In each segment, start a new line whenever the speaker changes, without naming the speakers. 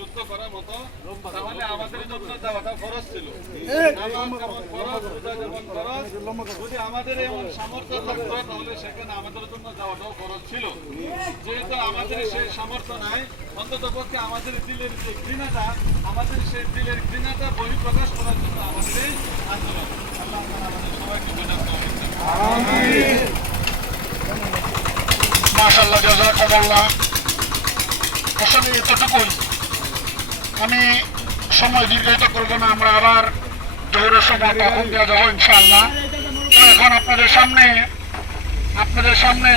যুদ্ধ করার মতো তাহলে আমাদের জন্য যাওয়াটা খরচ ছিল। যেমন খরচ, যেমন খরচ, যদি আমাদের এমন সামর্থ্য থাকতো তাহলে সেখানে আমাদের জন্য যাওয়াটাও খরচ ছিল। যেহেতু আমাদের সেই সামর্থ্য নাই অন্তত পক্ষে আমাদের দিলের যে ঘৃণাটা আমাদের সেই দিলের ঘৃণাটা বহিঃপ্রকাশ করার জন্য আমাদের এই আন্দোলন। আল্লাহ আমাদের সবাইকে দান
মাশাল্লাহ জাজাকাল্লাহ। আসলে এতটুকুই আমি সময় দীর্ঘায়িত করব না, আমরা আবার জোরের সময় তখন দেওয়া যাব ইনশাল্লাহ তো এখন আপনাদের সামনে আপনাদের সামনে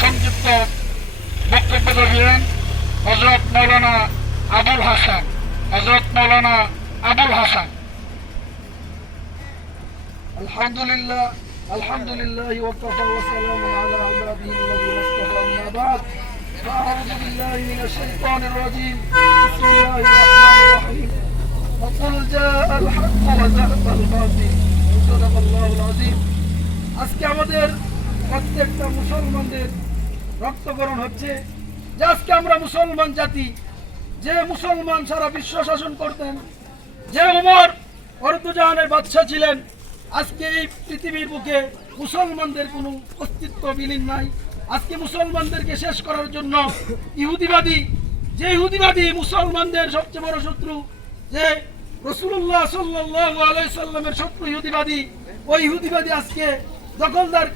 সংক্ষিপ্ত বক্তব্য দিলেন হজরত মৌলানা আবুল হাসান হজরত মৌলানা আবুল হাসান। আলহামদুলিল্লাহ আলহামদুলিল্লাহ بعد فاعوذ بالله من الشيطان الرجيم بسم الله الرحمن الرحيم وقل جاء الحق وزهق الباطل صدق الله العظيم আজকে আমাদের প্রত্যেকটা মুসলমানদের রক্তকরণ হচ্ছে যে আজকে আমরা মুসলমান জাতি যে মুসলমান সারা বিশ্ব শাসন করতেন যে উমর অর্দুজাহানের বাদশাহ ছিলেন আজকে এই পৃথিবীর বুকে মুসলমানদের কোনো অস্তিত্ব বিলীন নাই আজকে মুসলমানদেরকে শেষ করার জন্য ইহুদিবাদী, যে ইহুদিবাদী মুসলমানদের সবচেয়ে বড় শত্রু, যে রসুল্লাহ সাল্লাহ আলাই সাল্লামের শত্রু ইহুদিবাদী, ওই ইহুদিবাদী আজকে দখলদার